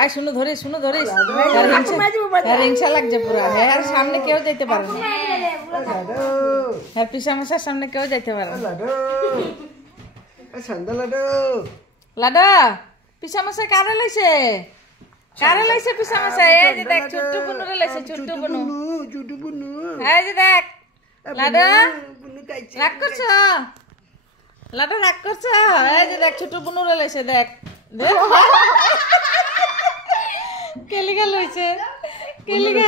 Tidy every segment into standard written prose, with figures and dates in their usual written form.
I শুনো ধরিস হিংসা লাগছে পুরা হ্যাঁ সামনে কেউ যাইতে পারে না হ্যাঁ পিসামশার সামনে কেউ যাইতে পারে না লাডা পিসামশাই কারে লাইছে পিসামশাই এই যে দেখ ছোট্ট বুনুরে লাইছে ছোট্ট বুনু এই যে দেখ লাডা রাগ করছ এই যে দেখ ছোট বুনুরে লাইছে দেখ কেলিগা লইছে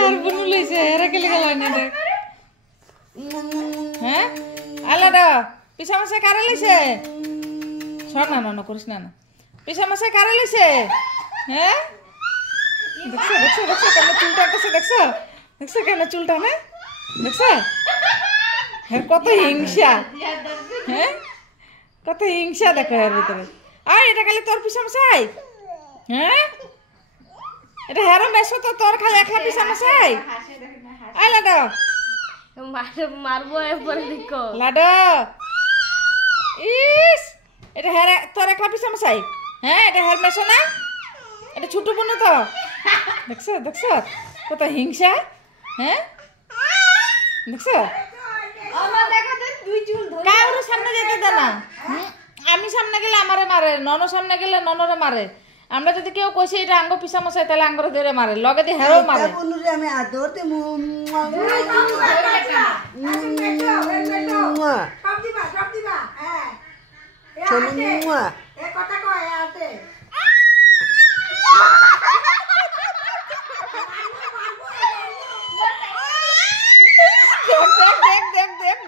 আর বুনু লইছে এরা কেলিগা লয় না দেখ হ্যাঁ আলাদা পিসামশাই কারে লাইছে সর না করিস না পিসামশাই কারে লাইছে হ্যাঁ দেখছো কেন চুলটা কাছে দেখছো কেন চুলটা না দেখছো হ্যাঁ কত হিংসা দেখো এর ভিতরে আর এটা খালি তোর পিসামশাই হ্যাঁ এটা হেরো মেশো তো তোর খালি একলা পিসামশাই আই লাডো মারবো এরপরে দেখো লাডো ইস এটা হেরা তোর একলা পিসামশাই হ্যাঁ এটা হের মেশো না এটা ছোট বোন তো দেখছো কত হিংসা হ্যাঁ দেখছো কারো সামনে যেতে দে না আমি সামনে গেলে আমারে মারে নন সামনে গেলে ননরে মারে আমরা যদি কেউ কইছি এটা আঙ্গ পিসামশাই তাহলে আঙ্গরে ধরে মারে লগে দিয়ে হেরো মারে আমি আদর দেবো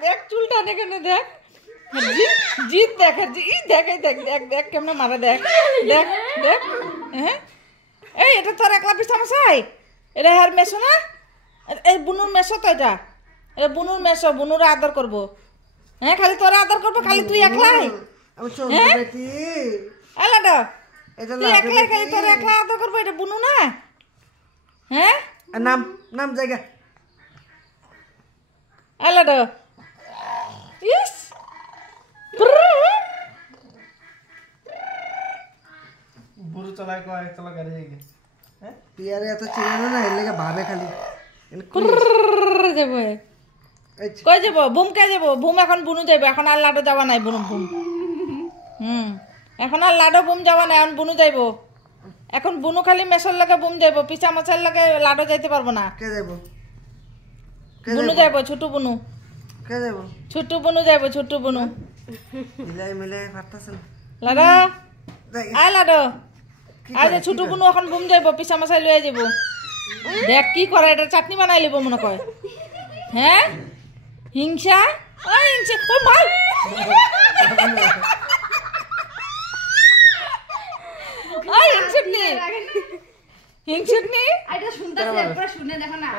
দেখ চুলটা দেখে দেখ জিত দেখ কেমন মারা দেখ হ্যাঁ এই এটা তোর একলা পিসামশাই এটা হের মেশো না এই বুনুর মেশো তো এটা বুনুর মেশো বুনুরে আদর করবো হ্যাঁ খালি তোরা আদর করবো খালি তুই একলাই আলাদা তুই একলাই খালি তোর একলা আদর করবো এটা বুনু না হ্যাঁ নাম জায়গা আলাদা ইস বুড়ো চলা গাড়ি যাইগে হ্যাঁ পিয়ারে এত চিনে না এর লাগা ভাবে খালি যাবো কই যাব বুম কে যাব বুম এখন বুনু যাইব এখন আর লাডো যাওয়া নাই বুম এখন আর লাডো বুম যাওয়া নাই এখন বুনু যাইব এখন বুনু খালি মেশর লাগে বুম যাইব পিসামশার লাগে লাডো যাইতে পারবো না কে যাব বুনু যাইব ছোট বুনু কে যাব ছোট বুনু যাইব ছোট বুনু মিলাই পারতাছেন লাডো আই লাডো আই যে ছোট বুনু এখন বুম যাইব পিসামশাই লইয়া যাব দেখ কি করে এটা চাটনি বানাই লিব মনে কয় হ্যাঁ হিংসা ও মাই হিংসুটনি এটা শুনতেছে একবার শুনে দেখো না